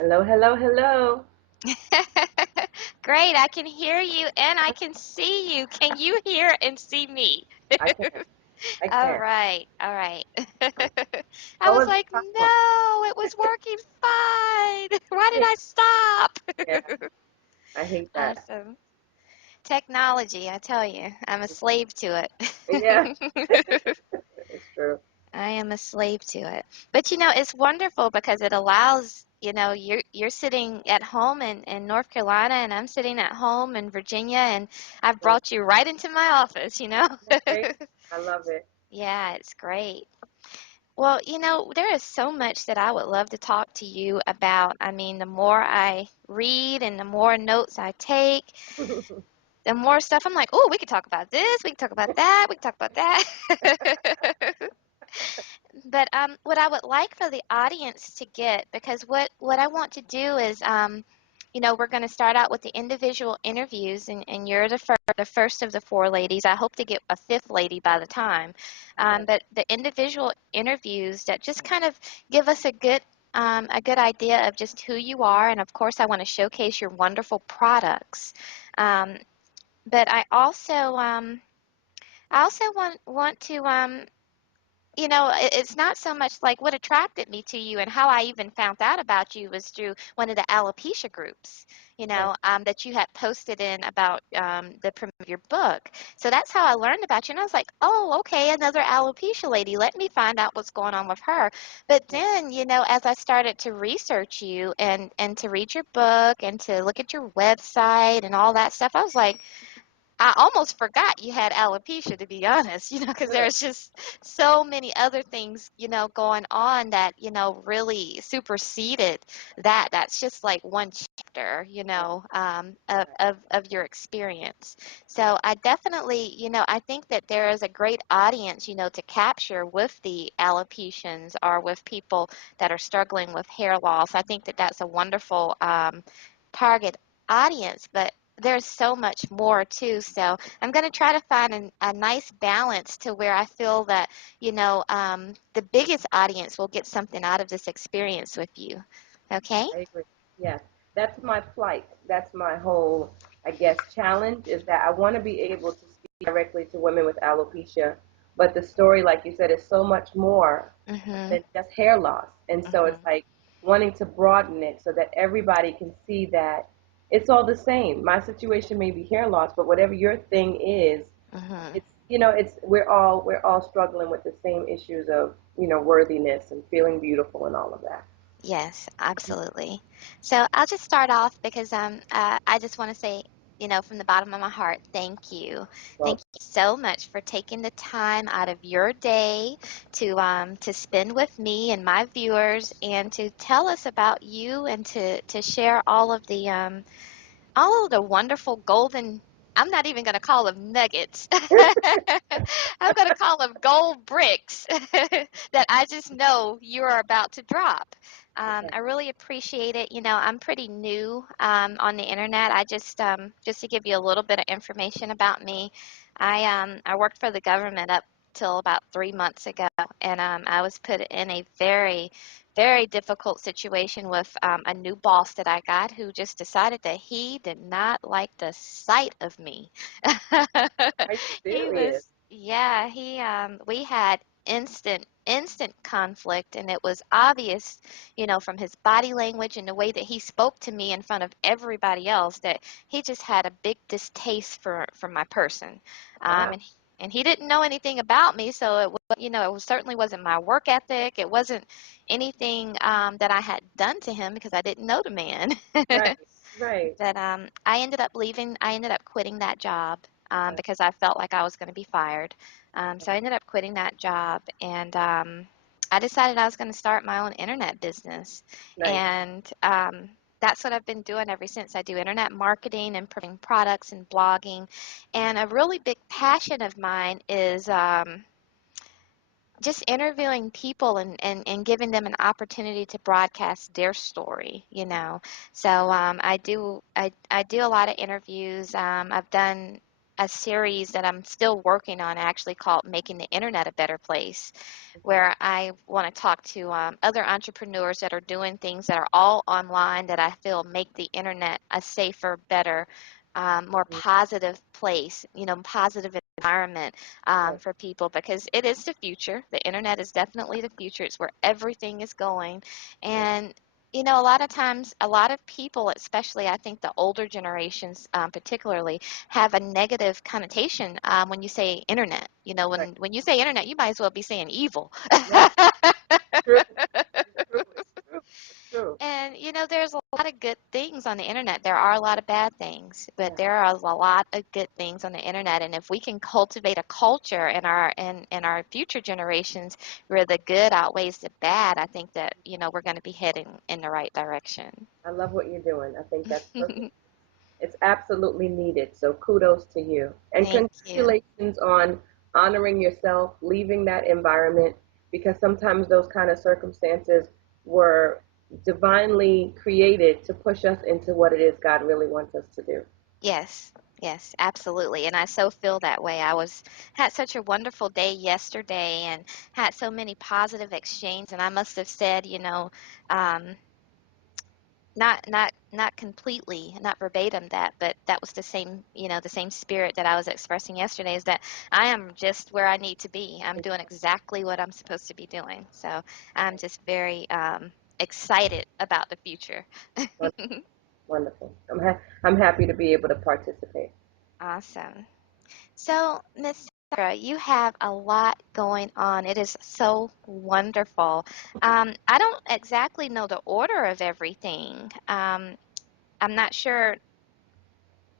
Hello, hello, hello. Great, I can hear you and I can see you. Can you hear and see me? I can, I All can. right, all right. I What was was the like, problem? no, it was working fine. Why did I stop? Yeah, I hate that. Awesome. Technology, I tell you, I'm a slave to Yeah, it. it's true. I am a slave to it. But it's wonderful because it allows, you're sitting at home in North Carolina and I'm sitting at home in Virginia and I've Yeah, brought you right into my office. isn't that great? I love it. Yeah, it's great. Well, there is so much that I would love to talk to you about. I mean, the more I read and the more notes I take, the more stuff I'm like, oh, we could talk about this, we could talk about that, we could talk about that. But what I would like for the audience to get, because what I want to do is, we're going to start out with the individual interviews, and you're the first of the four ladies. I hope to get a fifth lady by the time. Yeah, But the individual interviews that just kind of give us a good idea of just who you are, and of course, I want to showcase your wonderful products. Um, but I also want to it's not so much like what attracted me to you and how I even found out about you was through one of the alopecia groups, yeah, that you had posted in about the premiere of your book. So that's how I learned about you. And I was like, oh, okay, another alopecia lady. Let me find out what's going on with her. But yeah. then, as I started to research you and to read your book and to look at your website and all that stuff, I was like, I almost forgot you had alopecia, to be honest, because Good. there's just so many other things, going on that, really superseded that. That's just like one chapter, Right, of, right. of your experience. So I definitely, I think that there is a great audience, to capture with the alopecians or with people that are struggling with hair loss. I think that that's a wonderful target audience, but there's so much more too. So I'm going to try to find a nice balance to where I feel that, the biggest audience will get something out of this experience with you. Okay? I agree. Yes, that's my plight. That's my whole, I guess, challenge is that I want to be able to speak directly to women with alopecia, but the story, like you said, is so much more Mm-hmm. than just hair loss. And so it's Mm-hmm. like wanting to broaden it so that everybody can see that it's all the same. My situation may be hair loss, but whatever your thing is, Mm-hmm. it's we're all struggling with the same issues of, worthiness and feeling beautiful and all of that. Yes, absolutely. So I'll just start off because I just want to say, from the bottom of my heart, thank you. Thank Well, you so much for taking the time out of your day to spend with me and my viewers and to tell us about you and to share all of the wonderful golden. I'm not even going to call them nuggets. I'm going to call them gold bricks that I just know you're about to drop. yeah, I really appreciate it. I'm pretty new on the internet. Just to give you a little bit of information about me, I worked for the government up till about 3 months ago, and I was put in a very, very difficult situation with a new boss that I got who just decided that he did not like the sight of me. are you He serious? was, yeah, we had instant conflict, and it was obvious, from his body language and the way that he spoke to me in front of everybody else that he just had a big distaste for my person. Wow. And he didn't know anything about me, so certainly wasn't my work ethic. It wasn't anything that I had done to him because I didn't know the man. Right, right. But I ended up leaving. I ended up quitting that job Right, because I felt like I was going to be fired. So right, I ended up quitting that job, and I decided I was going to start my own internet business. nice. And that's what I've been doing ever since. I do internet marketing and promoting products and blogging. And a really big passion of mine is just interviewing people and giving them an opportunity to broadcast their story. So I do a lot of interviews. I've done a series that I'm still working on, actually called Making the Internet a Better Place, where I want to talk to other entrepreneurs that are doing things that are all online that I feel make the internet a safer, better, more positive place, positive environment Right. for people, because it is the future. The internet is definitely the future. It's where everything is going. And a lot of times, a lot of people, especially I think the older generations particularly, have a negative connotation when you say internet. Right. When you say internet, you might as well be saying evil. Yeah. True. It's true. It's true. It's true. And there's a lot of good things on the internet. There are a lot of bad things, but Yeah. there are a lot of good things on the internet. And if we can cultivate a culture in our future generations where the good outweighs the bad, I think that we're going to be heading in the right direction. I love what you're doing. I think that's perfect. It's absolutely needed. So kudos to you. And Thank you. congratulations on honoring yourself, leaving that environment, because sometimes those kind of circumstances were divinely created to push us into what it is God really wants us to do. Yes, yes, absolutely. And I so feel that way. Had such a wonderful day yesterday and had so many positive exchanges. And I must have said, um, not completely, not verbatim that, but that was the same, the same spirit that I was expressing yesterday, is that I am just where I need to be. I'm doing exactly what I'm supposed to be doing. So I'm just very excited about the future. Wonderful. I'm happy to be able to participate. Awesome. So, Miss Sandra, you have a lot going on. It is so wonderful. I don't exactly know the order of everything. I'm not sure.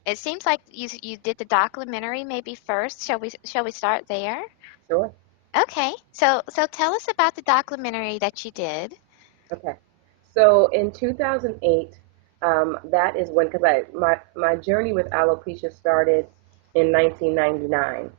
It seems like you did the documentary maybe first. Shall we start there? Sure. Okay. So tell us about the documentary that you did. Okay. So in 2008, that is when, because my journey with alopecia started in 1999,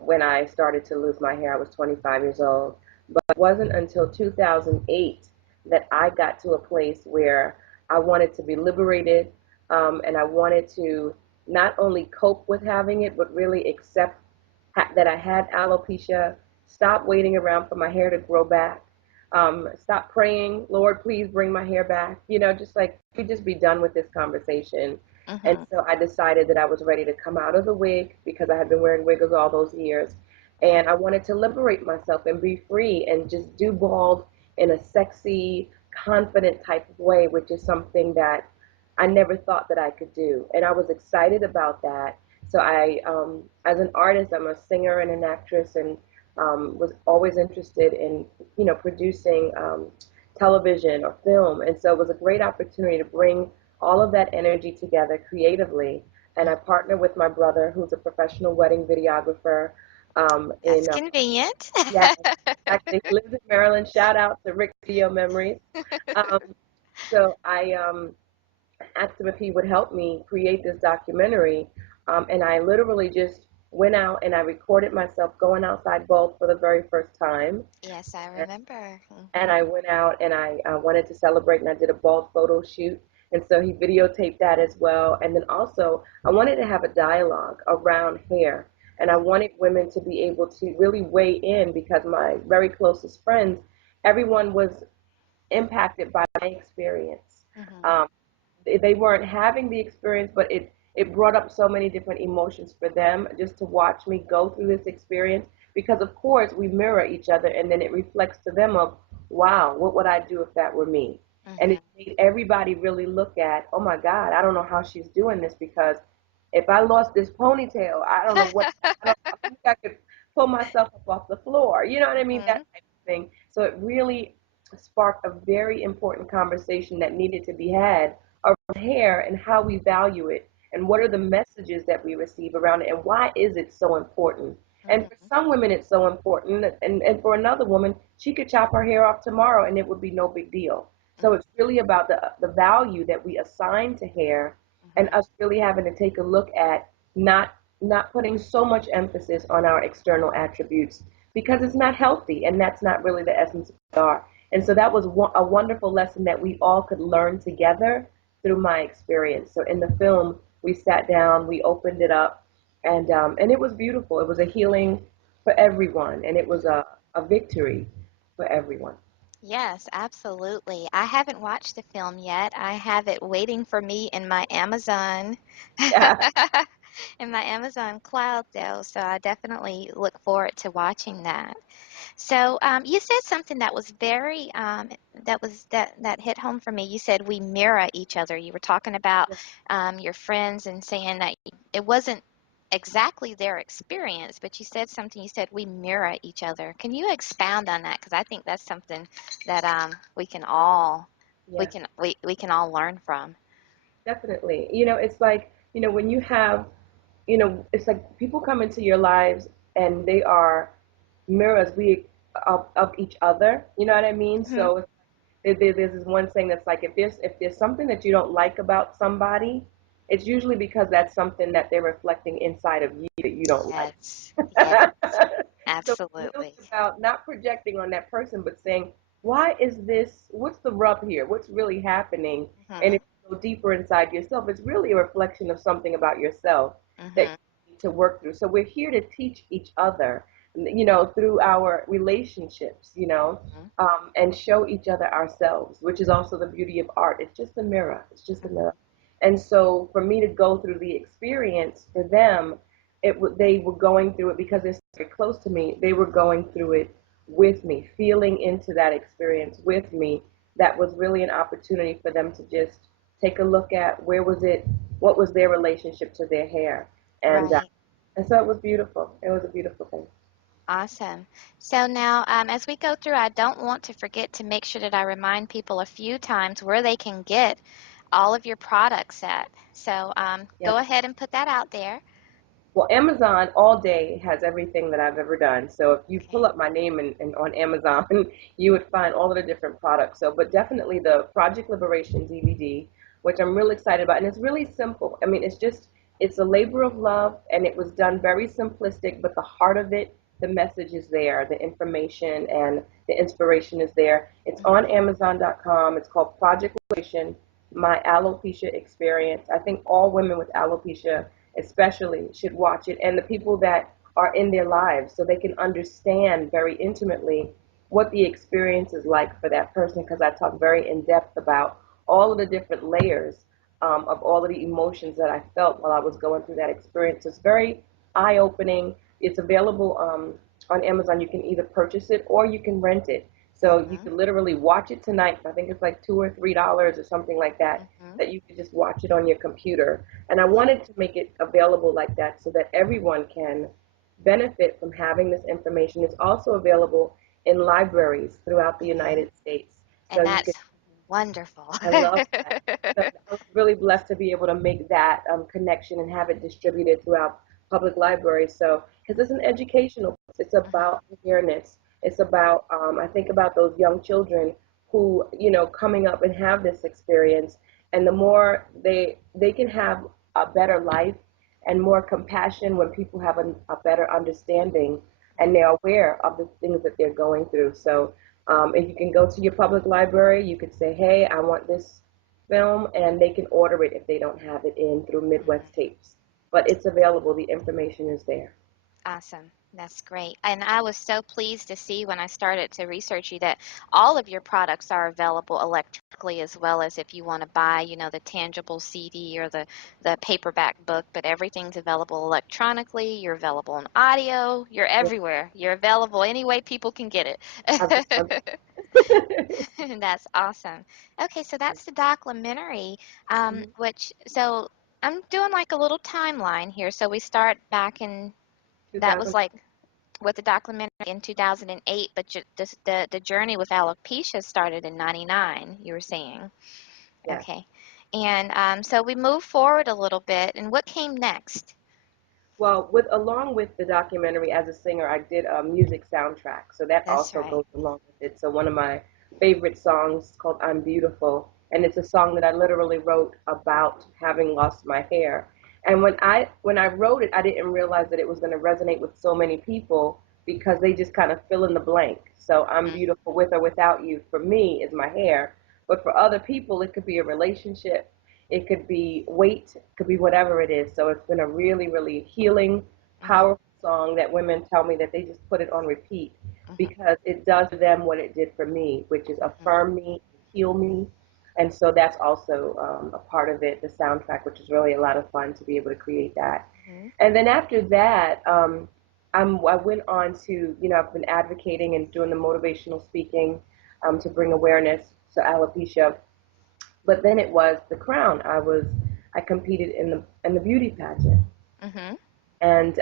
when I started to lose my hair. I was 25 years old, but it wasn't until 2008 that I got to a place where I wanted to be liberated, and I wanted to not only cope with having it, but really accept that I had alopecia, stop waiting around for my hair to grow back, stop praying, Lord, please bring my hair back. Just like we just be done with this conversation. And Mm-hmm. so I decided that I was ready to come out of the wig because I had been wearing wigs all those years. And I wanted to liberate myself and be free and just do bald in a sexy, confident type of way, which is something that I never thought that I could do. And I was excited about that. So as an artist, I'm a singer and an actress, and was always interested in, producing television or film. And so it was a great opportunity to bring all of that energy together creatively. And I partnered with my brother, who's a professional wedding videographer. That's In convenient. Yeah, actually he lives in Maryland. Shout out to Rick Video Memories. Um, so I asked him if he would help me create this documentary. And I literally just went out and I recorded myself going outside bald for the very first time. Yes, I And, remember. and Hmm. I went out and I wanted to celebrate, and I did a bald photo shoot. And so he videotaped that as well. And then also, I wanted to have a dialogue around hair. And I wanted women to be able to really weigh in because my very closest friends, everyone was impacted by my experience. Hmm. Um, they weren't having the experience, but it brought up so many different emotions for them just to watch me go through this experience. Because of course we mirror each other, and then it reflects to them of, wow, what would I do if that were me? And it Hmm. made everybody really look at, oh my God, I don't know how she's doing this, because if I lost this ponytail, I don't know what, I think I could pull myself up off the floor. You know what I mean? That Hmm. type of thing. So it really sparked a very important conversation that needed to be had around hair and how we value it and what are the messages that we receive around it and why is it so important. And for Hmm. some women it's so important, and for another woman she could chop her hair off tomorrow and it would be no big deal. So it's really about the value that we assign to hair, and Hmm. us really having to take a look at not putting so much emphasis on our external attributes, because it's not healthy and that's not really the essence of who we are. And so that was a wonderful lesson that we all could learn together through my experience. So in the film, we sat down, we opened it up, And it was beautiful. It was a healing for everyone, and it was a victory for everyone. Yes, absolutely. I haven't watched the film yet. I have it waiting for me in my Amazon Yeah, in my Amazon cloud though, so I definitely look forward to watching that. So you said something that was very that hit home for me. You said we mirror each other. You were talking about your friends and saying that it wasn't exactly their experience, but you said something. You said we mirror each other. Can you expound on that? Because I think that's something that we can all yeah, we can all learn from. definitely. It's like, when you have, it's like people come into your lives and they are mirrors of each other. You know what I mean? Hmm. So there's this one saying that's like, if there's something that you don't like about somebody, it's usually because that's something that they're reflecting inside of you that you don't like. Yes. Yes. So it's really Absolutely. about not projecting on that person, but saying, why is this? What's the rub here? What's really happening? And Hmm. if you go deeper inside yourself, it's really a reflection of something about yourself that Hmm. you need to work through. So we're here to teach each other, through our relationships, Hmm. and show each other ourselves, which is also the beauty of art. It's just a mirror. It's just a mirror. And so for me to go through the experience for them, they were going through it because they're very close to me. They were going through it with me, feeling into that experience with me. That was really an opportunity for them to just take a look at what was their relationship to their hair, and Right. and so it was beautiful. It was a beautiful thing. Awesome. So now, as we go through, I don't want to forget to make sure that I remind people a few times where they can get all of your products at. So Yeah. go ahead and put that out there. Well, Amazon all day has everything that I've ever done. So if you pull Okay. up my name and on Amazon, you would find all of the different products. So, but definitely the Project Liberation DVD, which I'm really excited about, and it's really simple. I mean, it's a labor of love, and it was done very simplistic, but the heart of it, the message is there, the information and the inspiration is there. It's on Hmm. Amazon.com. It's called Project Liberation: My Alopecia Experience. I think all women with alopecia especially should watch it, and the people that are in their lives, so they can understand very intimately what the experience is like for that person, because I talk very in depth about all of the different layers, of all of the emotions that I felt while I was going through that experience. It's very eye-opening. It's available on Amazon. You can either purchase it or you can rent it. So you Hmm. can literally watch it tonight. I think it's like $2 or $3 or something like that, Hmm. that you could just watch it on your computer. And I wanted to make it available like that so that everyone can benefit from having this information. It's also available in libraries throughout the Hmm. United States. So And you can, that's wonderful. I love that. So I was really blessed to be able to make that connection and have it distributed throughout public libraries. So, because it's an educational, it's Hmm. about awareness. It's about, I think about those young children who, coming up and have this experience, and the more they can have a better life and more compassion when people have a better understanding and they're aware of the things that they're going through. So if you can go to your public library, you could say, hey, I want this film, and they can order it if they don't have it in through Midwest Tapes. But it's available, the information is there. Awesome. That's great. And I was so pleased to see when I started to research you that all of your products are available electronically as well as if you want to buy, the tangible CD or the paperback book, but everything's available electronically. You're available in audio. You're Yeah, everywhere. You're available any way people can get I've it. That's awesome. Okay, so that's the documentary, so I'm doing like a little timeline here. So we start back in, that was 2000. like with the documentary in 2008, but the journey with alopecia started in 99, you were saying. Yes. Okay. And so we move forward a little bit, and what came next? Well, along with the documentary, as a singer, I did a music soundtrack, so that That's also right. goes along with it. So one of my favorite songs is called "I'm Beautiful," and it's a song that I literally wrote about having lost my hair. And when I wrote it, I didn't realize that it was going to resonate with so many people because they just kind of fill in the blank. So I'm Mm, beautiful with or without you. For me, is my hair, but for other people, it could be a relationship. it could be weight, it could be whatever it is. So it's been a really, really healing, Mhm. powerful song that women tell me that they just put it on repeat Mhm. because it does for them what it did for me, which is Mhm. affirm me, heal me. And so that's also a part of it, the soundtrack, which is really a lot of fun to be able to create that. Mhm. And then after that, I went on to, I've been advocating and doing the motivational speaking to bring awareness to alopecia. But then it was the crown. I competed in the beauty pageant, Mhm. and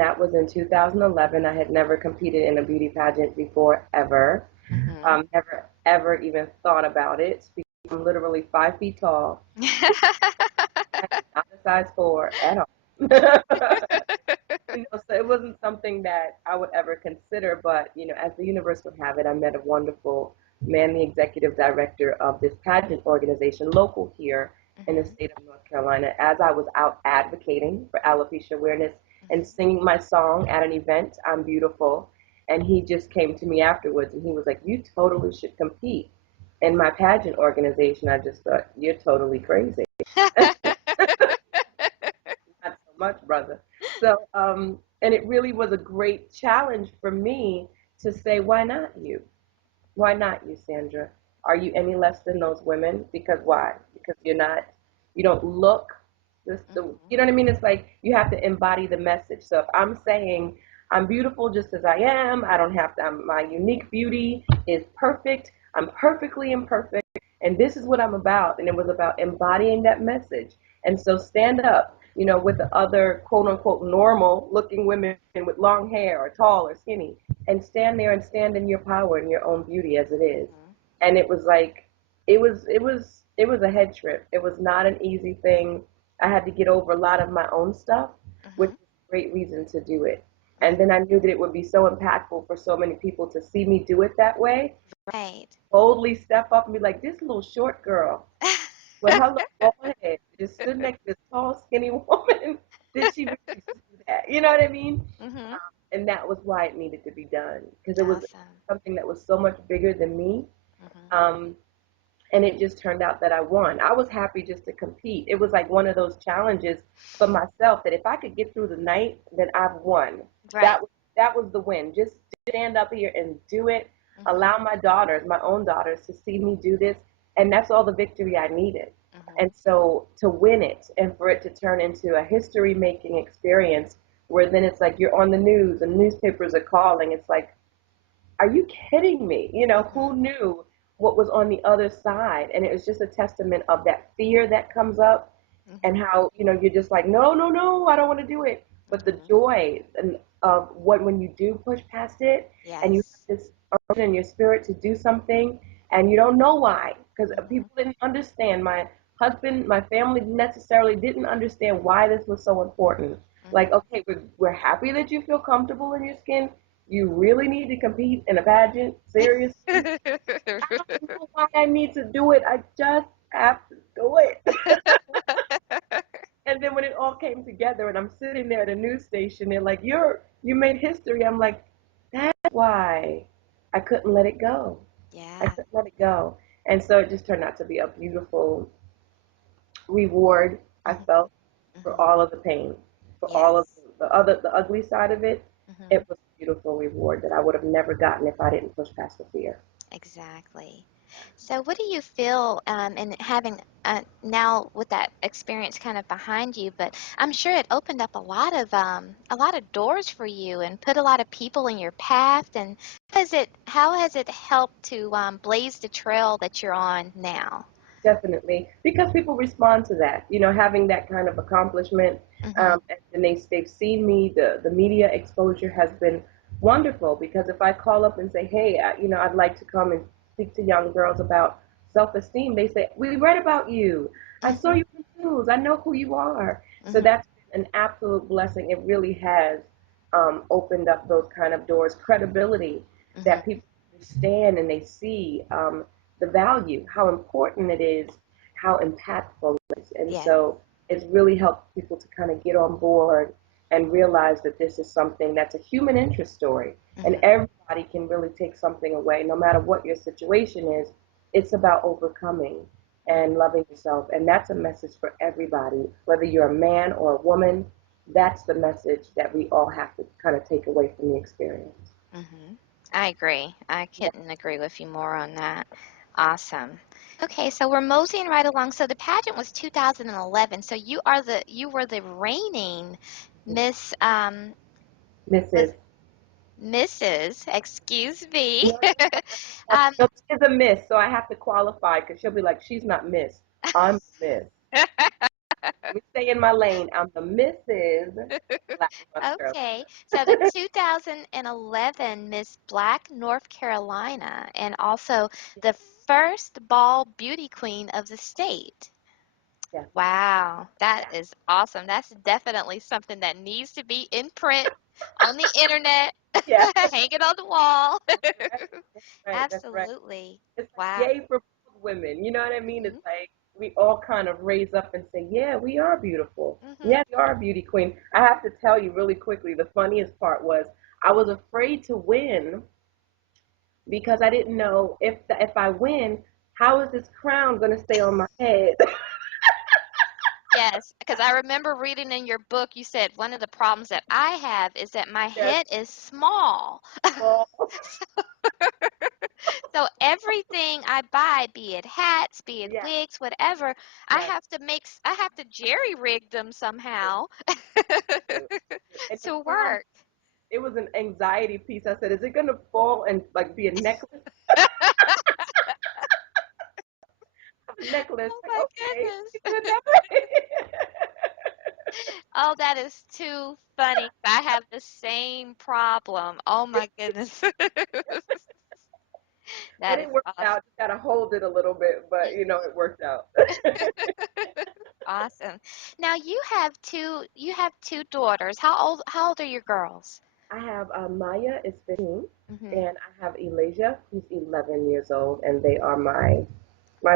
that was in 2011. I had never competed in a beauty pageant before ever. Mhm. Never ever even thought about it. Because I'm literally 5 feet tall, and not a size 4 at all. So it wasn't something that I would ever consider, but as the universe would have it, I met a wonderful man, the executive director of this pageant organization, local here in the Mhm. state of North Carolina, as I was out advocating for alopecia awareness and Mhm. singing my song at an event, I'm Beautiful. And he just came to me afterwards and he was like, "You totally should compete in my pageant organization." I just thought, "You're totally crazy." Not so much, brother. So, and it really was a great challenge for me to say, why not you? Why not you, Sandra? Are you any less than those women? Because why? Because you don't look, Mhm. you know what I mean? It's like you have to embody the message. So if I'm saying I'm beautiful just as I am, I don't have to, my unique beauty is perfect, I'm perfectly imperfect, and this is what I'm about. And it was about embodying that message. And so stand up, with the other quote unquote normal looking women with long hair or tall or skinny and stand there and stand in your power and your own beauty as it is. Mhm. And it was like it was a head trip. It was not an easy thing. I had to get over a lot of my own stuff, which Mhm. was a great reason to do it. And Mhm. then I knew that it would be so impactful for so many people to see me do it that way, Right. boldly step up and be like, this little short girl with her little bald head just stood next to this tall, skinny woman. Did she really just do that? You know what I mean? Mhm. And that was why it needed to be done because it was Awesome. something that was so much bigger than me. Mhm. Um, and it just turned out that I won. I was happy just to compete. It was like one of those challenges for myself that if I could get through the night, then I've won. Right. That was the win. Just stand up here and do it. Mhm. Allow my daughters, my own daughters, to see me do this, and that's all the victory I needed. Mhm. And so to win it and for it to turn into a history-making experience, where then it's like you're on the news and newspapers are calling. It's like, are you kidding me? Who Mhm. knew what was on the other side? And it was just a testament of that fear that comes up and Mhm. how, you're just like, no, no, no, I don't want to do it. But the Mhm. joy of what when you do push past it and you Yes. have this urge in your spirit to do something and you don't know why because Mhm. people didn't understand. My husband, my family necessarily didn't understand why this was so important. Like, Mhm. okay, we're happy that you feel comfortable in your skin. You really need to compete in a pageant? Seriously? I don't know why I need to do it. I just have to do it. And then when it all came together and I'm sitting there at a news station, they're like, you made history. I'm like, that's why I couldn't let it go. I Yeah. couldn't let it go. And so it just turned out to be a beautiful reward I Mhm. felt for Mhm. all of the pain, for all of Yes. the ugly side of it. Mhm. It was a beautiful reward that I would have never gotten if I didn't push past the fear. Exactly. So, what do you feel in having now with that experience kind of behind you? But I'm sure it opened up a lot of doors for you and put a lot of people in your path. And how has it helped to blaze the trail that you're on now? Definitely, because people respond to that. Having that kind of accomplishment, Mhm. and they've seen me. The media exposure has been wonderful because if I call up and say, hey, I'd like to come and speak to young girls about self-esteem, they say, we read about you. I saw Mhm. you in the news. I know who you are. So Mhm. that's been an absolute blessing. It really has opened up those kind of doors, credibility Mhm. that people understand and they see. The value, how important it is, how impactful it is. And Yeah. so it's really helped people to kind of get on board and realize that this is something that's a human interest story. And Mhm. everybody can really take something away, no matter what your situation is. It's about overcoming. and loving yourself. And that's a message for everybody, whether you're a man or a woman. That's the message that we all have to kind of take away from the experience. Mm-hmm. I agree. I Yeah. couldn't agree with you more on that. Awesome. Okay, so we're moseying right along. So the pageant was 2011. So you were the reigning Miss was Mrs. Mrs. Excuse me. No, no, um, no, it's a miss, so I have to qualify because she'll be like, she's not Miss. I'm Miss. Let me stay in my lane. I'm the Mrs. Black North Carolina. okay, so the 2011 Miss Black North Carolina, and also the first ball beauty queen of the state. Yeah. Wow, that is awesome. That's definitely something that needs to be in print on the internet, Yeah. hang it on the wall. That's right. That's right. That's right. Absolutely. It's like Wow. yay for both women. You know what I mean? Hmm. It's like we all kind of raise up and say, yeah, we are beautiful. Hmm. Yeah, we are a beauty queen. I have to tell you really quickly, the funniest part was I was afraid to win because I didn't know if I win, how is this crown going to stay on my head? Yes, because I remember reading in your book, you said one of the problems that I have is that my Yes, head is small. well, So everything I buy, be it hats, be it yes, wigs, whatever, yes. I have to jerry rig them somehow And the to crown, work. it was an anxiety piece. I said, is it going to fall and like be a necklace? A necklace. Oh Like, my okay, goodness. speaking of necklace. Oh, that is too funny. I have the same problem. Oh my goodness. But That is it worked awesome. out. Just gotta hold it a little bit, but it worked out. Awesome. Now you have two daughters. How old are your girls? I have Maya is 15, Hmm. and I have Elijah who's 11 years old, and they are my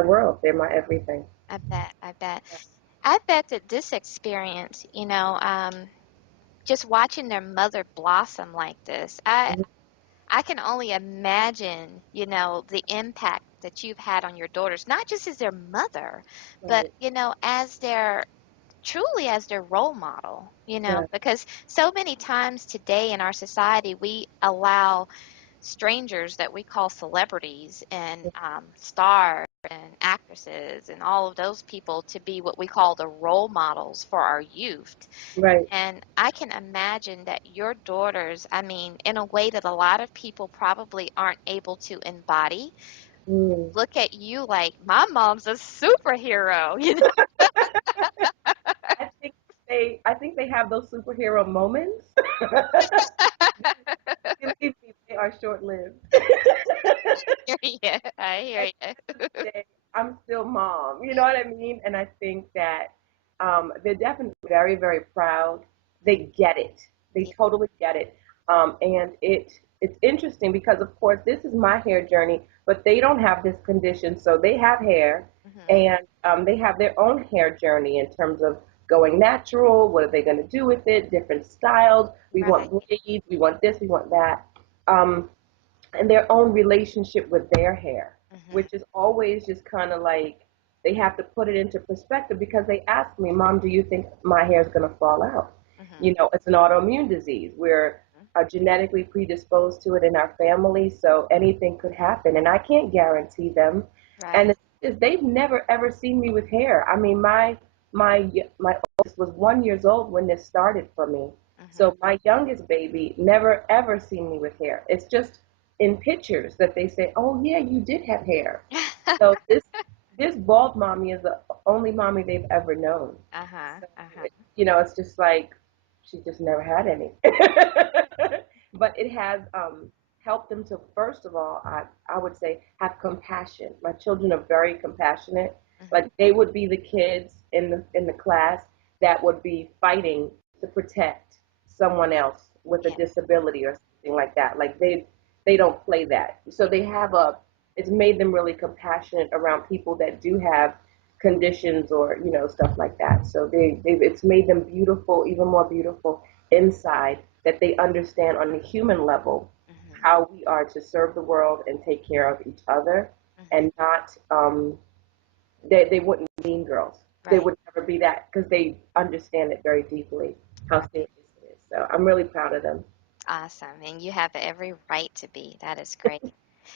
world. They're my everything. I bet. I bet. I bet that this experience, just watching their mother blossom like this, Mhm. I can only imagine, the impact that you've had on your daughters, not just as their mother, but, Right. as their truly as their role model, Yeah. because so many times today in our society, we allow strangers that we call celebrities and stars and actresses and all of those people to be what we call the role models for our youth. Right. And I can imagine that your daughters, I mean, in a way that a lot of people probably aren't able to embody, Mm. look at you like, my mom's a superhero, I think I think they have those superhero moments. Believe me, they are short lived. hear you. I hear At the you. end of the day, I'm still mom. You know what I mean? And I think that they're definitely very, very proud. They get it. They Yeah. totally get it. And it's interesting because, of course, this is my hair journey, but they don't have this condition, so they have hair, Hmm. and they have their own hair journey in terms of going natural. What are they going to do with it? Different styles. We Right. want braids. We want this. We want that. Um, and their own relationship with their hair, Hmm. which is always just kind of like they have to put it into perspective because they ask me, Mom, do you think my hair is going to fall out? Hmm. It's an autoimmune disease. We're genetically predisposed to it in our family, so anything could happen, and I can't guarantee them. And Right. the thing is, they've never ever seen me with hair. I mean, my oldest was 1 years old when this started for me. Hmm. So my youngest baby never ever seen me with hair. It's just in pictures that they say, "Oh yeah, you did have hair." So this bald mommy is the only mommy they've ever known. Uh-huh. So Uh-huh. it's just like she just never had any. But it has helped them to, first of all, I would say, have compassion. My children are very compassionate. Hmm. Like they would be the kids in the class that would be fighting to protect someone else with a Yeah. disability or something like that. Like they don't play that. So they have it's made them really compassionate around people that do have conditions or stuff like that. So it's made them beautiful, even more beautiful inside, that they understand on a human level Hmm. how we are to serve the world and take care of each other, Hmm. and not they wouldn't be mean girls. They Right. would never be that because they understand it very deeply how serious it is. So I'm really proud of them. Awesome. And you have every right to be. That is great.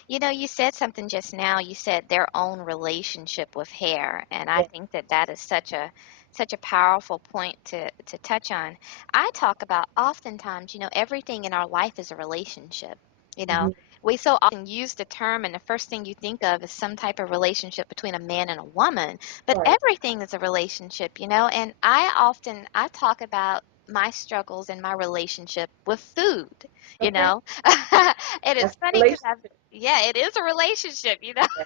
You know, you said something just now. You said their own relationship with hair, and I Yeah. think that that is such a powerful point to touch on. I talk about oftentimes, you know, everything in our life is a relationship. You know, Hmm. we so often use the term, and the first thing you think of is some type of relationship between a man and a woman, but Right. everything is a relationship, you know, and I talk about my struggles in my relationship with food, you Okay. know. It is That's a funny because I've relationship. yeah, it is a relationship, you know. Yeah,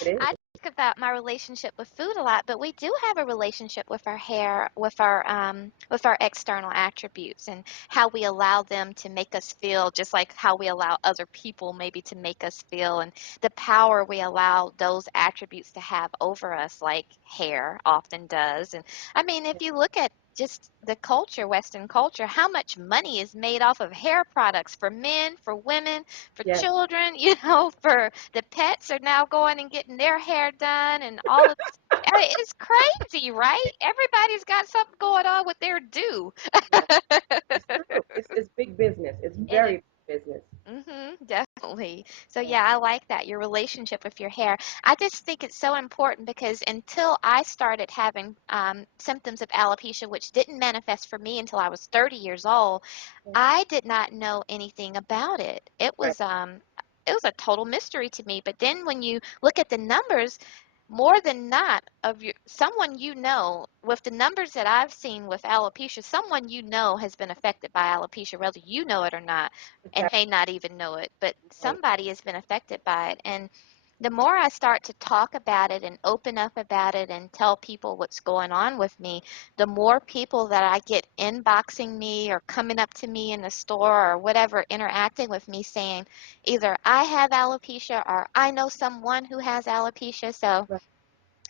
it is. I think about my relationship with food a lot, but we do have a relationship with our hair, with our external attributes and how we allow them to make us feel just like how we allow other people maybe to make us feel and the power we allow those attributes to have over us like hair often does. And I mean, if you look at just the culture, Western culture, how much money is made off of hair products for men, for women, for Yes. children, you know, for the pets are now going and getting their hair done and all of I mean, it's crazy, right? Everybody's got something going on with their due. Yeah. It's true. It's big business. It's It very is. big business. Definitely. So Yeah. yeah, I like that, your relationship with your hair. I just think it's so important because until I started having symptoms of alopecia, which didn't manifest for me until I was 30 years old, Yeah. I did not know anything about it. Right. It was a total mystery to me. But then when you look at the numbers, more than not of your someone you know with the numbers that I've seen with alopecia, someone you know has been affected by alopecia, whether you know it or not, and Exactly. may not even know it, but Right. somebody has been affected by it. And the more I start to talk about it and open up about it and tell people what's going on with me, the more people that I get inboxing me or coming up to me in the store or whatever, interacting with me saying either I have alopecia or I know someone who has alopecia. So Right.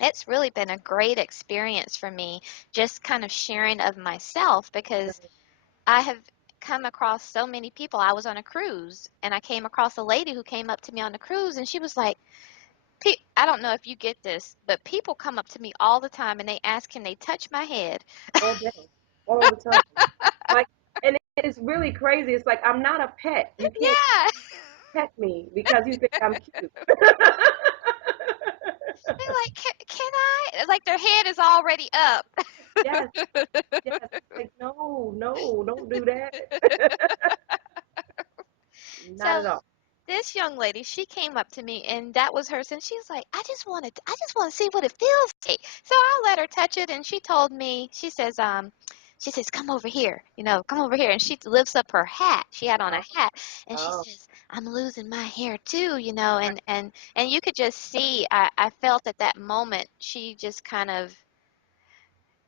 it's really been a great experience for me, just kind of sharing of myself because Right. I have come across so many people. I was on a cruise and I came across a lady who came up to me on the cruise and she was like, I don't know if you get this, but people come up to me all the time and they ask, can they touch my head? All day. All the time. Like, and it's really crazy. It's like I'm not a pet. You can't Yeah. pet me because you think I'm cute. They're like, can I? Like their head is already up. Yes. Yes. Like, no, no, don't do that. Not So at all. this young lady, she came up to me and that was her and she was like, I just want to see what it feels like. So I let her touch it and she told me, she says, come over here, you know, come over here. And she lifts up her hat. She had on a Oh, hat and she oh, says, I'm losing my hair too, you know, right. and you could just see, I felt at that moment, she just kind of,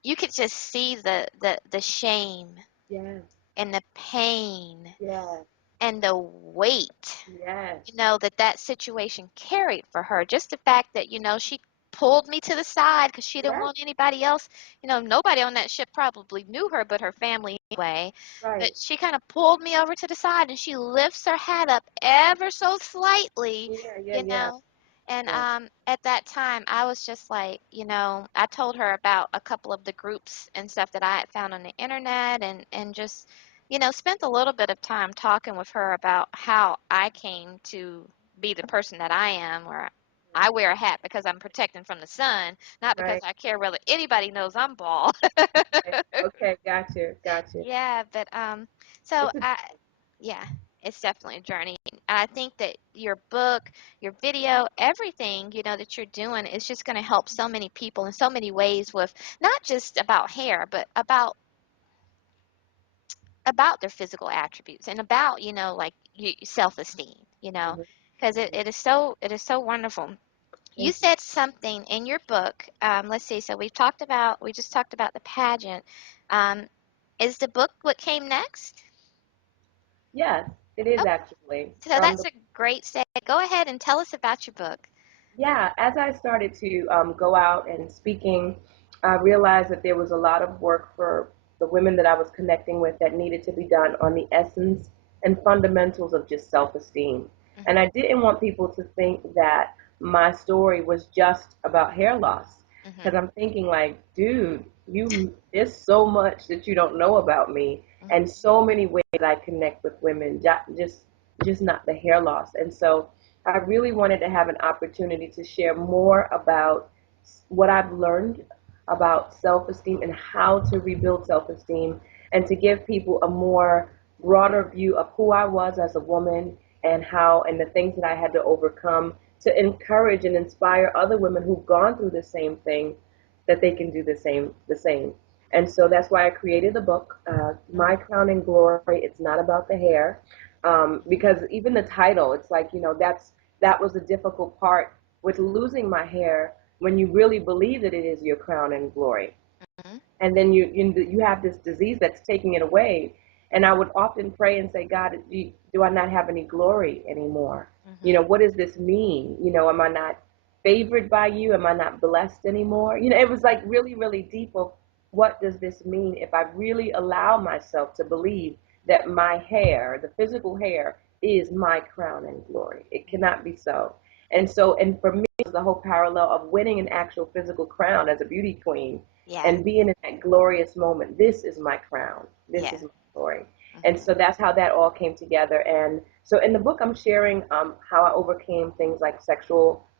you could just see the shame Yes. and the pain Yes. and the weight, Yes. you know, that that situation carried for her. Just the fact that, you know, she pulled me to the side because she didn't Right. want anybody else, you know, nobody on that ship probably knew her but her family anyway. But Right. she kind of pulled me over to the side and she lifts her hat up ever so slightly, Yeah. Yeah. you Yeah. know. And Yeah. at that time, I was just like, you know, I told her about a couple of the groups and stuff that I had found on the internet and just you know, spent a little bit of time talking with her about how I came to be the person that I am, where I wear a hat because I'm protecting from the sun, not because Right. I care whether anybody knows I'm bald. Okay. Okay. Gotcha. Gotcha. Yeah, but so It's a yeah, it's definitely a journey. I think that your book, your video, everything, you know, that you're doing is just going to help so many people in so many ways with not just about hair, but about their physical attributes and about you know like self-esteem, you know, mhm, because mhm. it is so wonderful. You Thank you. said something in your book, let's see, so we just talked about the pageant. um, is the book what came next? Yes, it is Okay, actually. so that's a great say. Go ahead and tell us about your book. Yeah, as I started to go out and speaking, I realized that there was a lot of work for the women that I was connecting with that needed to be done on the essence and fundamentals of just self-esteem. And Hmm. I didn't want people to think that my story was just about hair loss. Because Mhm. I'm thinking like, dude, there's so much that you don't know about me, Mhm. and so many ways I connect with women, just not the hair loss. And so I really wanted to have an opportunity to share more about what I've learned about self-esteem and how to rebuild self-esteem, and to give people a more broader view of who I was as a woman, and how, and the things that I had to overcome, to encourage and inspire other women who've gone through the same thing, that they can do the same. And so that's why I created the book, My Crown and Glory. It's not about the hair, because even the title, it's like, that was the difficult part with losing my hair, when you really believe that it is your crown and glory, Mhm. and then you have this disease that's taking it away. And I would often pray and say, God, do I not have any glory anymore? Mhm. What does this mean? Am I not favored by you? Am I not blessed anymore? It was like really, really deep of, what does this mean if I really allow myself to believe that my hair, the physical hair, is my crown and glory? It cannot be so. And for me, it was the whole parallel of winning an actual physical crown as a beauty queen, Yeah. and being in that glorious moment. This is my crown. This Yeah. is my glory. And Mhm. so that's how that all came together. And so in the book, I'm sharing how I overcame things like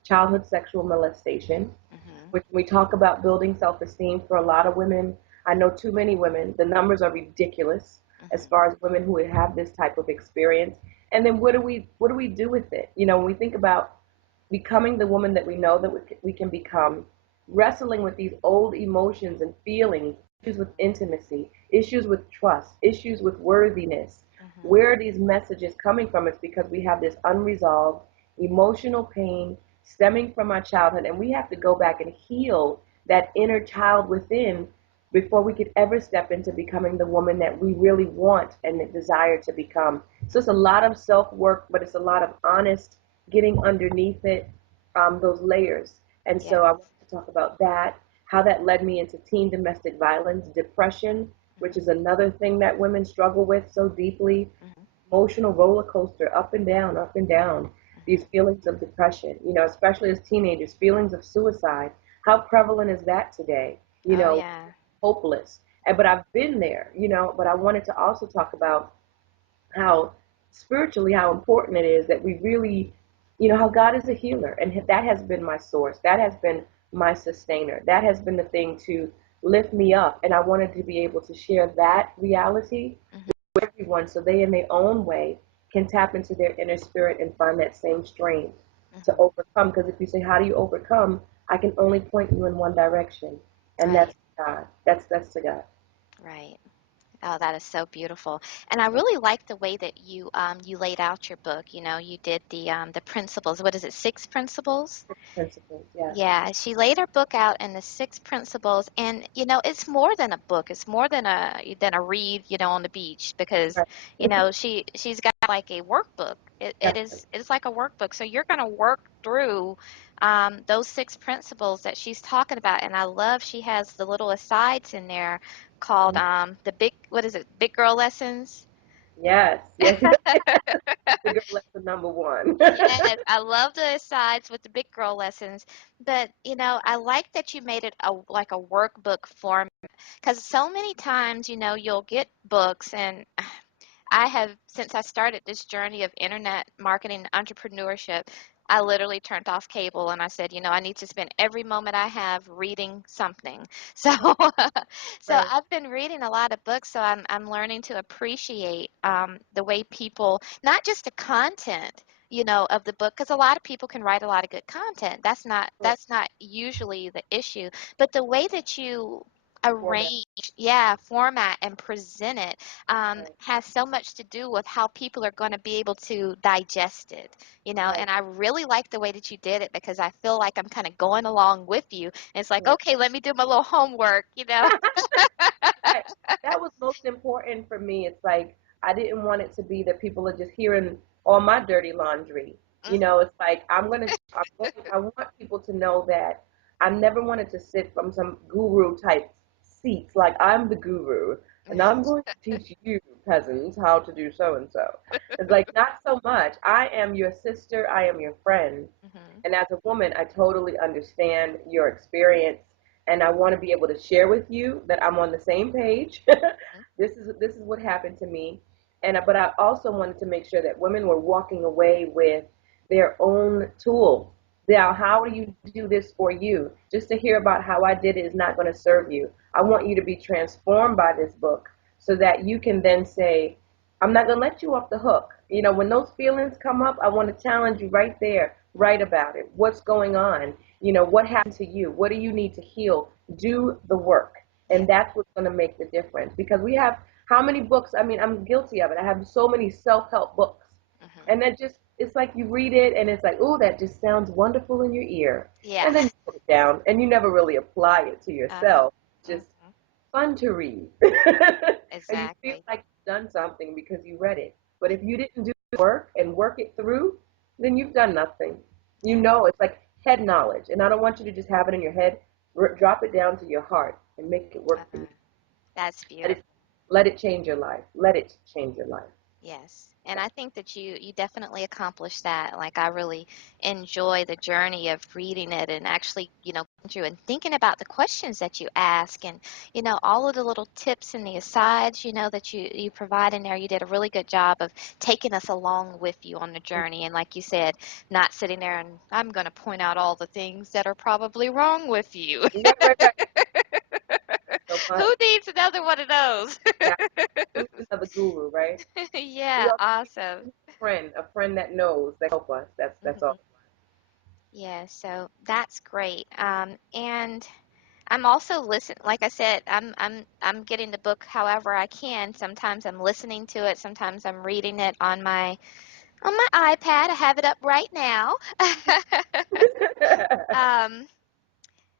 childhood sexual molestation, Mhm. which we talk about building self-esteem for a lot of women. I know too many women. The numbers are ridiculous as Mhm. far as women who have this type of experience. And then what do we do with it? When we think about becoming the woman that we know that we can become, wrestling with these old emotions and feelings, issues with intimacy, issues with trust, issues with worthiness. Mhm. Where are these messages coming from? It's because we have this unresolved emotional pain stemming from our childhood, and we have to go back and heal that inner child within before we could ever step into becoming the woman that we really want and desire to become. So it's a lot of self work, but it's a lot of honest getting underneath it, those layers. And Yeah. so I wanted to talk about that, how that led me into teen domestic violence, depression, which Mhm. is another thing that women struggle with so deeply, Mhm. emotional roller coaster, up and down, these Mhm. feelings of depression, especially as teenagers, feelings of suicide. How prevalent is that today? Oh yeah. Hopeless. But I've been there, but I wanted to also talk about how spiritually, how important it is that we really, how God is a healer, and that has been my source, that has been my sustainer, that has been the thing to lift me up. And I wanted to be able to share that reality Mhm. with everyone, so they in their own way can tap into their inner spirit and find that same strength to Mhm. overcome. Because if you say, how do you overcome, I can only point you in one direction, and Right. that's God. That's to God. Right. Oh, that is so beautiful. And I really like the way that you laid out your book. You did the principles. What is it? Six principles? Principles, yes. Yeah, she laid her book out in the six principles, and it's more than a book. It's more than a read, on the beach, because Right. she's got like a workbook. Definitely. It's like a workbook. So you're going to work through those six principles that she's talking about, and I love she has the little asides in there called the big, what is it? Big girl lessons. Yes, yes, the girl lesson number one. Yes, I love the sides with the big girl lessons, but I like that you made it like a workbook form, because so many times, you'll get books, and I have, since I started this journey of internet marketing and entrepreneurship, I literally turned off cable and I said, I need to spend every moment I have reading something. So, so Right. I've been reading a lot of books, so I'm learning to appreciate the way people, not just the content, of the book, because a lot of people can write a lot of good content. Right. That's not usually the issue, but the way that you Format. arrange, yeah, format and present it Right. has so much to do with how people are going to be able to digest it, Right. and I really like the way that you did it, because I feel like I'm kind of going along with you. And it's like, Right. okay, let me do my little homework. Right. That was most important for me. It's like I didn't want it to be that people are just hearing all my dirty laundry. Mhm. It's like I want people to know that I never wanted to sit from some guru type seats. Like, I'm the guru and I'm going to teach you. peasants how to do so and so. It's like, not so much. I am your sister, I am your friend. Mhm. And as a woman, I totally understand your experience, and I want to be able to share with you that I'm on the same page. This is what happened to me, and but I also wanted to make sure that women were walking away with their own tools. Now, how do you do this for you? Just to hear about how I did it is not going to serve you. I want you to be transformed by this book so that you can then say, I'm not going to let you off the hook. You know, when those feelings come up, I want to challenge you right there. Write about it. What's going on? You know, what happened to you? What do you need to heal? Do the work. Yeah. And that's what's going to make the difference. Because we have how many books? I mean, I'm guilty of it. I have so many self-help books. Mhm. And that just, it's like you read it and it's like, oh, that just sounds wonderful in your ear. Yeah. And then you put it down and you never really apply it to Uh-huh. yourself. Just Mhm. fun to read. And you feel Exactly. like you've done something because you read it. But if you didn't do the work and work it through, then you've done nothing. You Yeah. know, it's like head knowledge. And I don't want you to just have it in your head. Drop it down to your heart and make it work for you. That's Let beautiful. it, let it change your life. Let it change your life. Yes. And I think that you definitely accomplished that. Like I really enjoy the journey of reading it and actually, going through and thinking about the questions that you ask and, all of the little tips and the asides, that you provide in there. You did a really good job of taking us along with you on the journey. And like you said, not sitting there and I'm going to point out all the things that are probably wrong with you. Right, right, right. So much. Who needs another one of those? Yeah. We need another guru, right? We Yeah, also awesome. need a friend that knows, that help us. That's Mhm. all. Yeah, so that's great. And I'm also like I said, I'm getting the book however I can. Sometimes I'm listening to it, sometimes I'm reading it on my iPad. I have it up right now. um,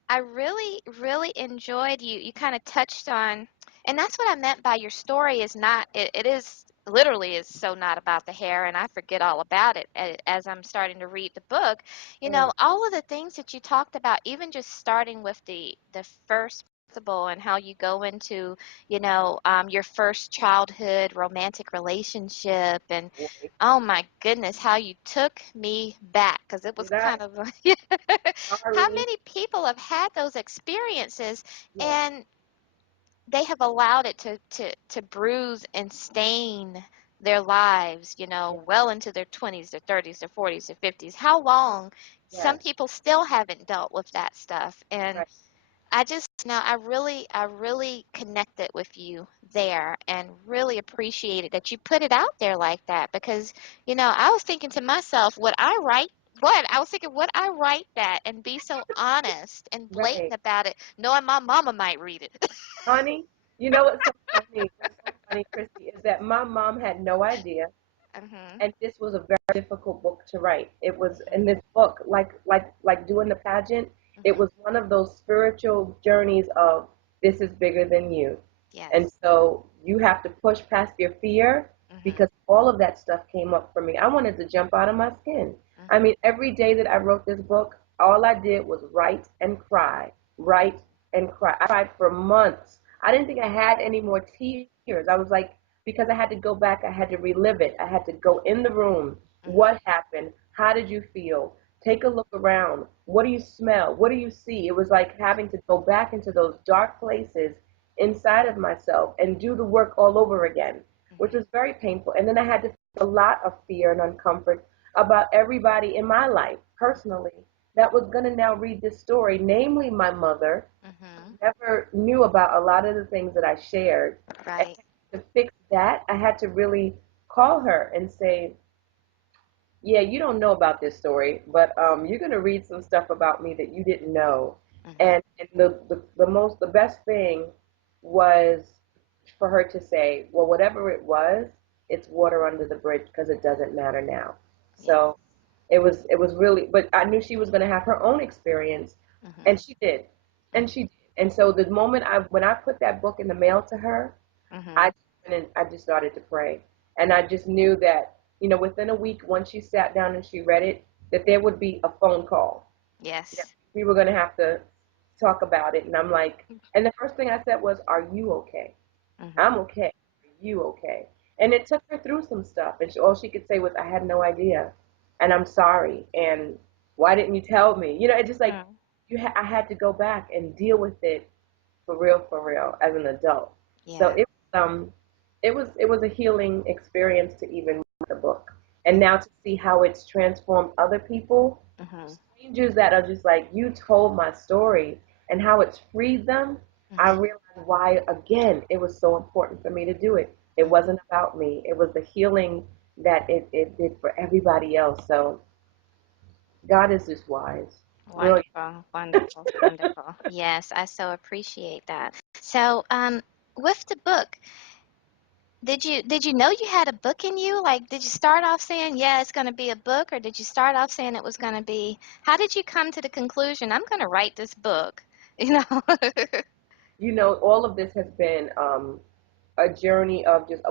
I really, really enjoyed you kind of touched on, and that's what I meant by your story is not, it is literally is so not about the hair, and I forget all about it as I'm starting to read the book. Mm, All of the things that you talked about, even just starting with the first principle and how you go into, your first childhood romantic relationship and boy. oh my goodness, how you took me back because it was Did I? kind of how Sorry. many people have had those experiences Yes, and they have allowed it to bruise and stain their lives, yes, well into their 20s, their 30s, their 40s, their 50s. How long? Some yes. people still haven't dealt with that stuff. And Right. I just, I really connected with you there and really appreciated that you put it out there like that because, I was thinking to myself, I was thinking, would I write that and be so honest and blatant Right. about it, knowing my mama might read it? Honey, you know what's so funny? What's so funny, Christy, is that my mom had no idea, Mhm. and this was a very difficult book to write. It was in this book, like doing the pageant. It Mhm. was one of those spiritual journeys of this is bigger than you, and Yes. so you have to push past your fear Mhm. because all of that stuff came up for me. I wanted to jump out of my skin. I Mhm. mean, every day that I wrote this book, all I did was write and cry. I cried for months. I didn't think I had any more tears. I was like, because I had to go back, I had to relive it. I had to go in the room. Mhm. What happened? How did you feel? Take a look around. What do you smell? What do you see? It was like having to go back into those dark places inside of myself and do the work all over again, which Mhm. was very painful. And then I had to feel a lot of fear and uncomfort about everybody in my life personally that was going to now read this story, namely my mother, Mhm. never knew about a lot of the things that I shared. And Right. to fix that, I had to really call her and say, yeah, you don't know about this story, but you're going to read some stuff about me that you didn't know. Mhm. And the best thing was for her to say, well, whatever it was, it's water under the bridge because it doesn't matter now. Yeah. So it was really, but I knew she was going to have her own experience, Mhm. and she did, and Mhm. she did. And so the moment when I put that book in the mail to her, I Mhm. just went and I just started to pray, and I just knew that within a week, once she sat down and she read it, that there would be a phone call. That Yes. we were going to have to talk about it, and I'm like, and the first thing I said was, "Are you okay?" Mhm. I'm okay. you okay? And it took her through some stuff, and all she could say was, I had no idea, and I'm sorry, and why didn't you tell me? You know, it's just like Mm. I had to go back and deal with it for real, as an adult. So Yeah. it was a healing experience to even read the book, and now to see how it's transformed other people, Mhm. strangers that are just like, you told my story, and how it's freed them. I Mhm. realized why, again, it was so important for me to do it. It Mhm. wasn't about me. It was the healing that it did for everybody else. So God is just wise. Brilliant. Wonderful, wonderful, wonderful. Yes, I so appreciate that. So, with the book, did you know you had a book in you? Like, did you start off saying, yeah, it's going to be a book, or did you start off saying it was going to be? How did you come to the conclusion, I'm going to write this book? You know? You know, all of this has been a journey of just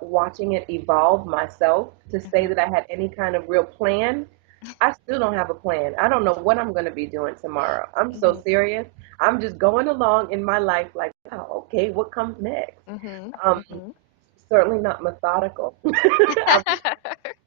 watching it evolve myself. To say Mhm. that I had any kind of real plan, I still don't have a plan. I don't know what I'm going to be doing tomorrow. I'm so Mhm. serious. I'm just going along in my life like, oh, okay, what comes next? Mhm. Um, Mhm. Certainly not methodical.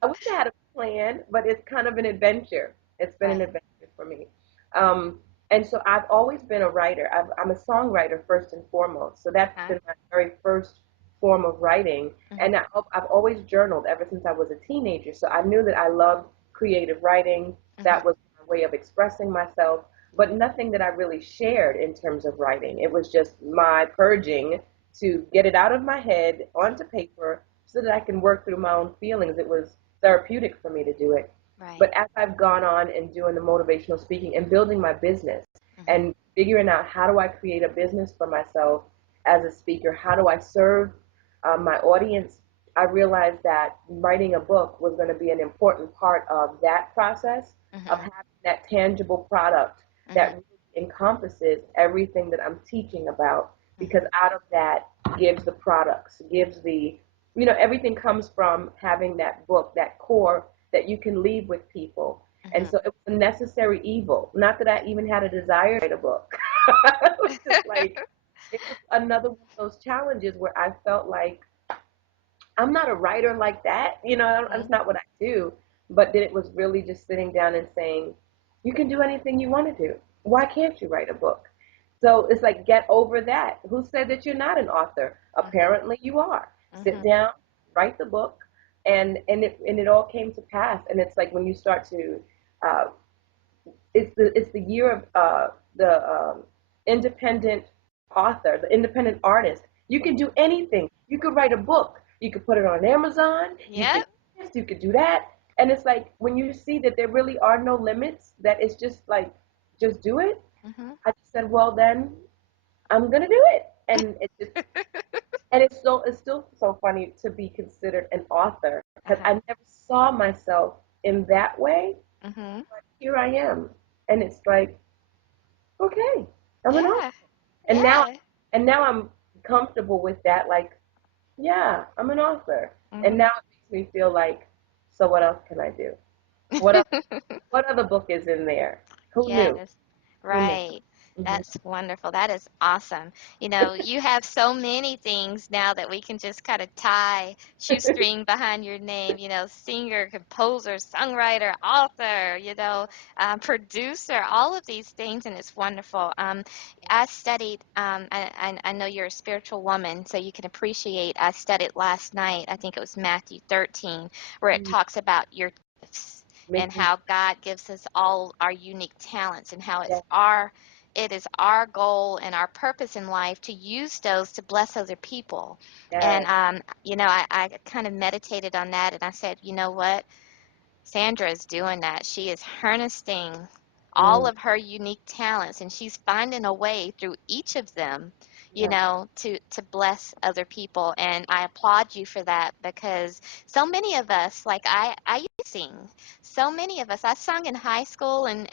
I wish I had a plan, but it's kind of an adventure. It's been an Right. adventure for me. Um, and so I've always been a writer. I'm a songwriter first and foremost. So that's Uh-huh. been my very first form of writing. And Mhm. I've always journaled ever since I was a teenager. So I knew that I loved creative writing. That Mhm. was my way of expressing myself, but nothing that I really shared in terms of writing. It was just my purging to get it out of my head onto paper so that I can work through my own feelings. It was therapeutic for me to do it. Right. But as I've gone on and doing the motivational speaking and building my business Mhm. and figuring out how do I create a business for myself as a speaker, how do I serve my audience, I realized that writing a book was going to be an important part of that process of Mhm. having that tangible product that Mhm. really encompasses everything that I'm teaching about, because Mhm. out of that gives the products, gives the, you know, everything comes from having that book, that core that you can leave with people. And Mhm. so it was a necessary evil. Not that I even had a desire to write a book. It was just like, it was another one of those challenges where I felt like I'm not a writer like that. You know, that's Mhm. not what I do. But then it was really just sitting down and saying, you can do anything you want to do. Why can't you write a book? So it's like, get over that. Who said that you're not an author? Mhm. Apparently you are. Sit Mhm. down, write the book, and it all came to pass. And it's like when you start to, uh, it's the year of the independent author, the independent artist. You can do anything. You could write a book. You could put it on Amazon. You could Yep. do this. You could do that. And it's like when you see that there really are no limits, that it's just like, just do it. Mhm. I just said, well, then I'm gonna do it. And it just, and it's still so funny to be considered an author because Uh-huh. I never saw myself in that way. Mhm. Here I am, and it's like, okay, I'm an author. Yeah. And now Yeah. and now I'm comfortable with that, like, yeah, I'm an author. And Mhm. now it makes me feel like, so what else can I do? What else, what other book is in there? Who knew? Yes, Who knew? right. Hmm. That's wonderful. That is awesome. You have so many things now that we can just kind of tie shoestring behind your name, singer, composer, songwriter, author, producer, all of these things, and it's wonderful. I studied, I know you're a spiritual woman, so you can appreciate, I studied last night, I think it was Matthew 13, where it talks about your gifts and Makes me how God gives us all our unique talents and how sad. it is our goal and our purpose in life to use those to bless other people. And Yes. I kind of meditated on that and I said, you know what? Sandra is doing that. She is harnessing all Mm, of her unique talents and she's finding a way through each of them, yeah. to bless other people. And I applaud you for that because so many of us, like I used to sing. So many of us, I sung in high school and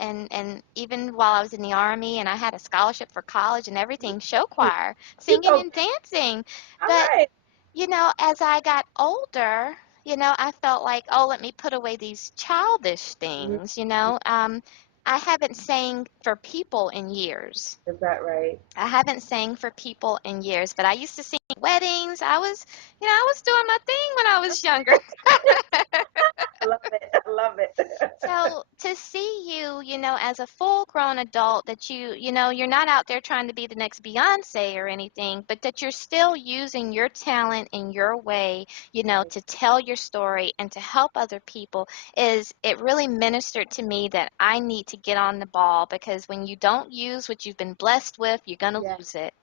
even while I was in the army and I had a scholarship for college and everything, show Mm, choir, you singing go. and dancing. All But right. as I got older, I felt like, oh, let me put away these childish Mhm. things. I haven't sang for people in years. Is that right? I haven't sang for people in years, but I used to sing weddings. I was doing my thing when I was younger. I love it. I love it. So to see you, as a full-grown adult, that you're not out there trying to be the next Beyonce or anything, but that you're still using your talent in your way, to tell your story and to help other people, it really ministered to me that I need to get on the ball, because when you don't use what you've been blessed with, you're going to Yes, lose it,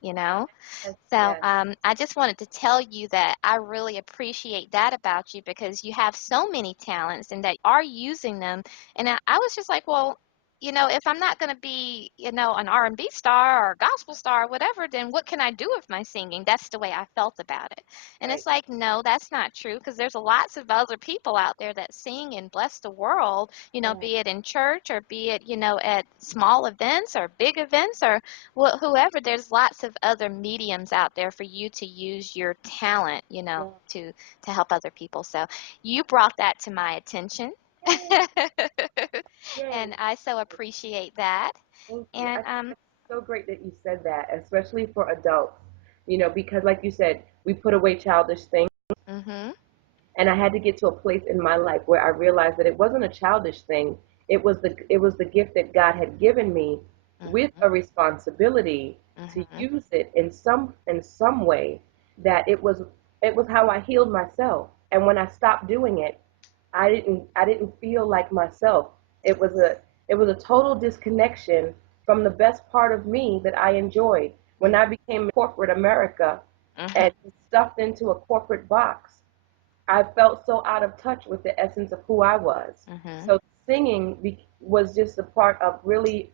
yes, So yes, I just wanted to tell you that I really appreciate that about you, because you have so many talents and that are using them. And I was just like, well, if I'm not going to be, an R&B star or gospel star or whatever, then what can I do with my singing? That's the way I felt about it. And right. it's like, no, that's not true, because there's lots of other people out there that sing and bless the world, Yeah, be it in church or be it, at small events or big events or whoever. There's lots of other mediums out there for you to use your talent, yeah. to help other people. So you brought that to my attention. Yay, yay. And I so appreciate that. Thank you. I And think that's so great that you said that, especially for adults. Because like you said, we put away childish things. mhm, And I had to get to a place in my life where I realized that it wasn't a childish thing. It was the gift that God had given me with mhm, a responsibility to mhm, use it in some way, that it was how I healed myself. And when I stopped doing it, I didn't feel like myself. It was a total disconnection from the best part of me that I enjoyed. When I became corporate America mhm, and stuffed into a corporate box, I felt so out of touch with the essence of who I was. mhm, So singing was just a part of really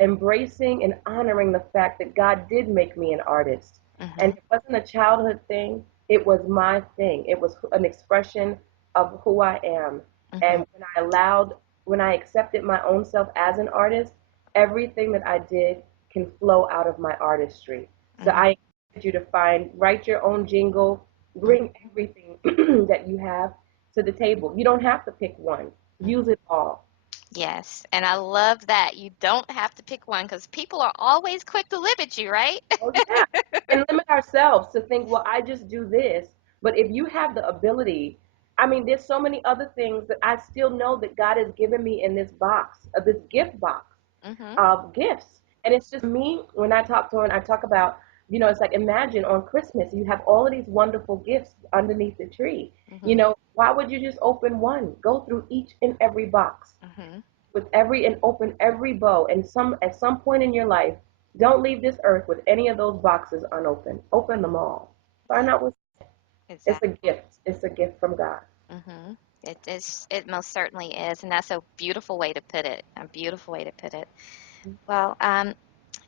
embracing and honoring the fact that God did make me an artist. And mhm, it wasn't a childhood thing, it was my thing. It was an expression of who I am. mhm, And when I accepted my own self as an artist, everything that I did can flow out of my artistry. So mhm, I encourage you to write your own jingle, bring everything that you have to the table. You don't have to pick one. mhm. Use it all. Yes, and I love that you don't have to pick one, because people are always quick to limit you, right? Oh yeah. And limit ourselves to think, well, I just do this. But if you have the ability, I mean, there's so many other things that I still know that God has given me in this box, this gift box Mhm, of gifts. And it's just me, when I talk to her and I talk about, it's like, imagine on Christmas, you have all of these wonderful gifts underneath the tree. mhm, Why would you just open one? Go through each and every box mhm. with and open every bow. And at some point in your life, don't leave this earth with any of those boxes unopened. Open them all. Find out what it's a Exactly. gift. It's a gift from God. Mhm. It is. It most certainly is, and that's a beautiful way to put it. A beautiful way to put it. Well,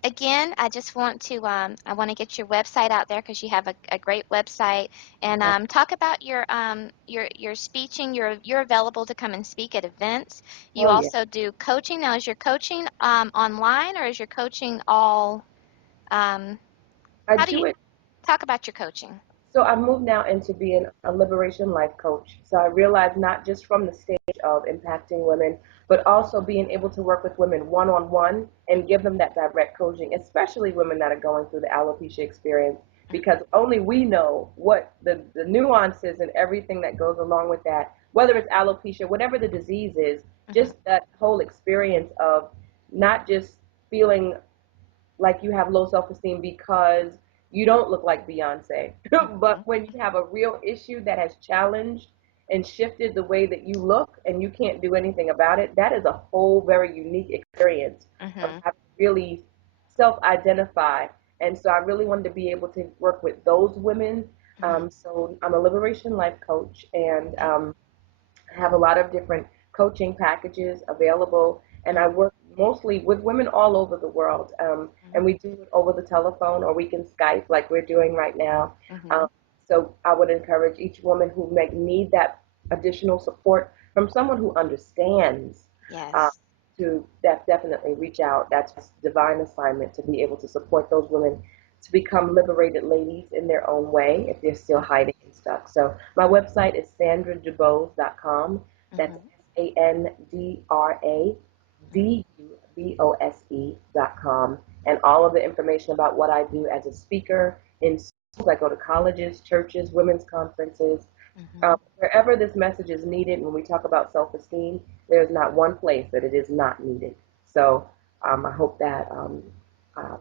again, I want to get your website out there, because you have a great website, and Yeah. talk about your speeching. You're available to come and speak at events. You Oh yeah. also do coaching. Now, is your coaching online, or is your coaching all? Um, I how do you do it. talk about your coaching? So I moved now into being a liberation life coach. So I realized, not just from the stage of impacting women, but also being able to work with women one on one and give them that direct coaching, especially women that are going through the alopecia experience, because only we know what the nuances and everything that goes along with that, whether it's alopecia, whatever the disease is, Mhm, just that whole experience of not just feeling like you have low self-esteem because you don't look like Beyonce. But mhm, when you have a real issue that has challenged and shifted the way that you look and you can't do anything about it, that is a whole very unique experience of mhm, having to really self-identify. And so I really wanted to be able to work with those women. mhm. So I'm a liberation life coach, and have a lot of different coaching packages available, and I work mostly with women all over the world. And we do it over the telephone, or we can Skype like we're doing right now. Um, Mhm. so I would encourage each woman who may need that additional support from someone who understands, uh, Yes. to definitely reach out. That's divine assignment to be able to support those women to become liberated ladies in their own way if they're still hiding and stuck. So my website is sandradubose.com. That's Mhm. SandradUbose.com. And all of the information about what I do as a speaker in I go to colleges, churches, women's conferences, Hmm. wherever this message is needed. When we talk about self-esteem, there's not one place that it is not needed. So I hope that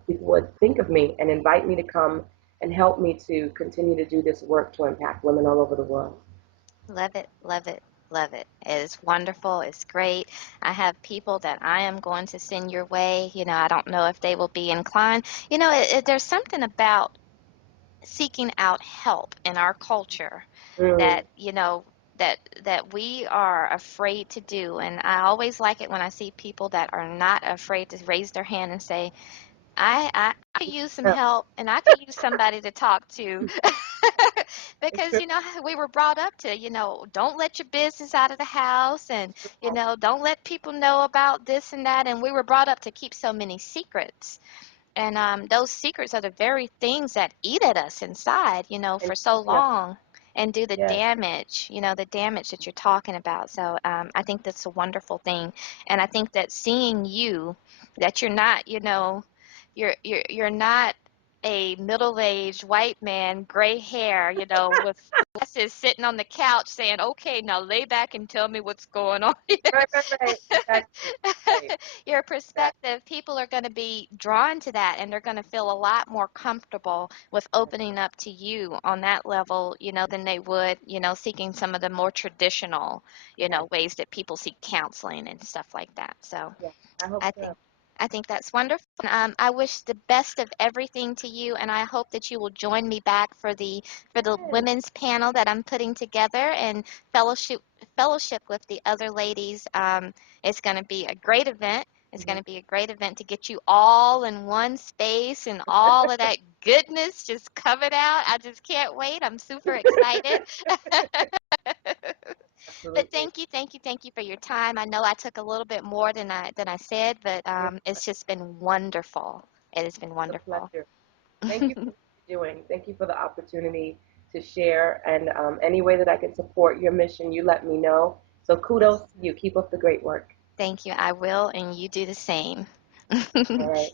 people would think of me and invite me to come and help me to continue to do this work to impact women all over the world. Love it, love it, love it. It's wonderful. It's great. I have people that I am going to send your way. I don't know if they will be inclined. There's something about seeking out help in our culture Mm, that, that we are afraid to do. And I always like it when I see people that are not afraid to raise their hand and say, I could use some yeah, help and I could use somebody to talk to. Because, we were brought up to, don't let your business out of the house and, don't let people know about this and that. And we were brought up to keep so many secrets. And those secrets are the very things that eat at us inside, and, for so yeah, long and do yeah, the damage that you're talking about. So I think that's a wonderful thing. And I think that seeing you, that you're not, you're not a middle-aged white man, gray hair, with glasses sitting on the couch saying, okay, now lay back and tell me what's going on. right, right, right, exactly, right, Your exactly, perspective, people are going to be drawn to that and they're going to feel a lot more comfortable with yeah, opening up to you on that level, than they would, seeking some of the more traditional, right, ways that people seek counseling and stuff like that. So yeah. I hope I think so. I think that's wonderful. I wish the best of everything to you, and I hope that you will join me back for the Yes, women's panel that I'm putting together and fellowship with the other ladies. It's going to be a great event. It's going mhm. to be a great event to get you all in one space and all of that goodness just covered out. I just can't wait. I'm super excited. But Absolutely. thank you, thank you, thank you for your time. I know I took a little bit more than I said, but It's it's just been wonderful. It has been a wonderful. pleasure. Thank you for what you're doing. Thank you for the opportunity to share. And any way that I can support your mission, you let me know. So kudos to you. Keep up the great work. Thank you. I will, and you do the same. All right.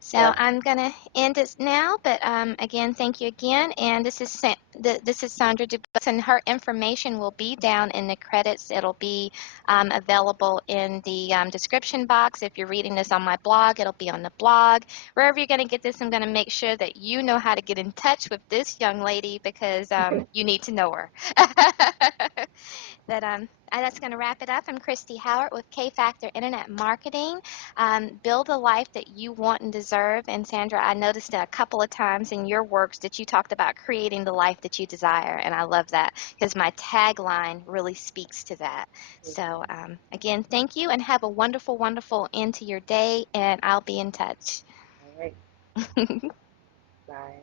So Bless. I'm gonna end it now, but again, thank you again. And this is Sandra Dubose, and her information will be down in the credits. It'll be available in the description box. If you're reading this on my blog, it'll be on the blog. Wherever you're gonna get this, I'm gonna make sure that you know how to get in touch with this young lady because you need to know her. But that's going to wrap it up. I'm Kristie Howard with K Factor Internet Marketing. Build the life that you want and deserve. And Sandra, I noticed a couple of times in your works that you talked about creating the life that you desire. And I love that because my tagline really speaks to that. So, again, thank you and have a wonderful, wonderful end to your day. And I'll be in touch. All right. Bye.